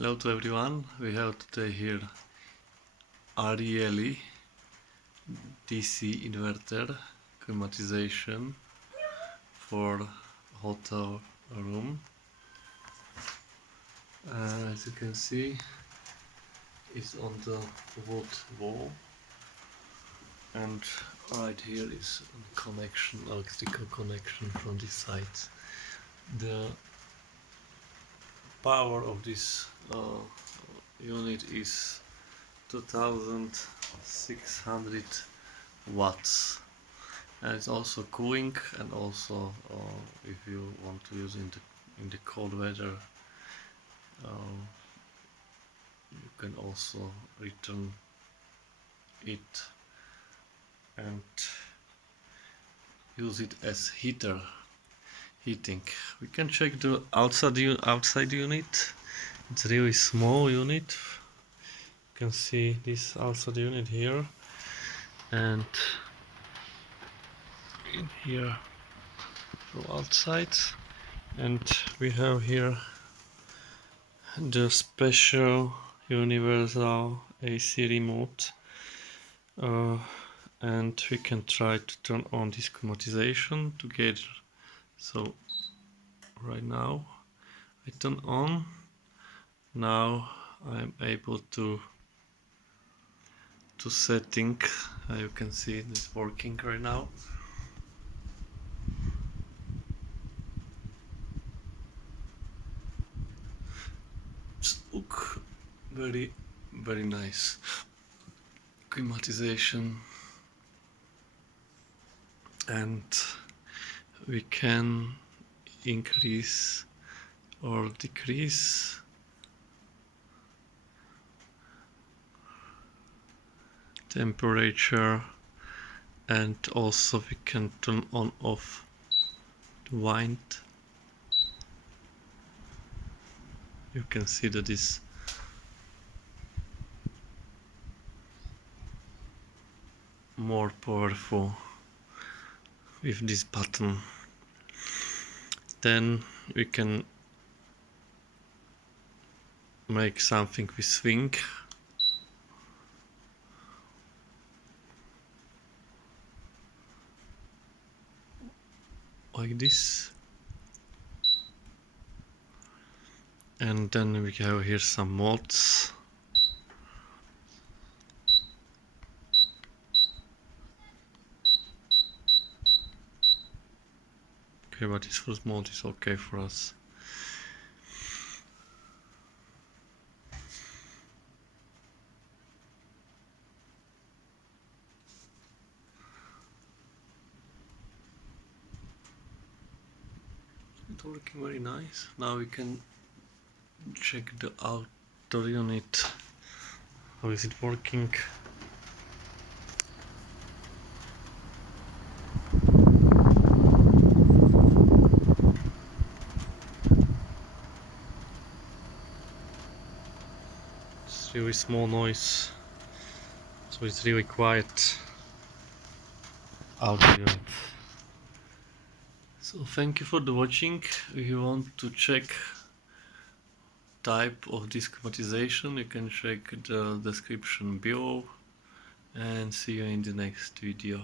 Hello to everyone. We have today here ARIELLI DC inverter climatization for hotel room. As you can see, it's on the wood wall, and right here is a connection, electrical connection from this side. The power of this unit is 2600 watts, and it's also cooling, and also if you want to use in the cold weather, you can also return it and use it as heating. We can check the outside unit. It's a really small unit. You can see this outside unit here, and in here from outside, and we have here the special universal AC remote, and we can try to turn on this climatization together. So right now I turn on. Now I'm able to setting. You can see it's working right now. Look, very nice climatization, and we can increase or decrease temperature, and also we can turn on off the wind. You can see that is more powerful with this button. Then we can make something with swing. Like this. And then we have here some modes. Okay, but this first mode is okay for us. It's working very nice. Now we can check the outer unit. How is it working? It's really small noise, so it's really quiet outer unit. So thank you for the watching. If you want to check type of this climatization, you can check the description below, and see you in the next video.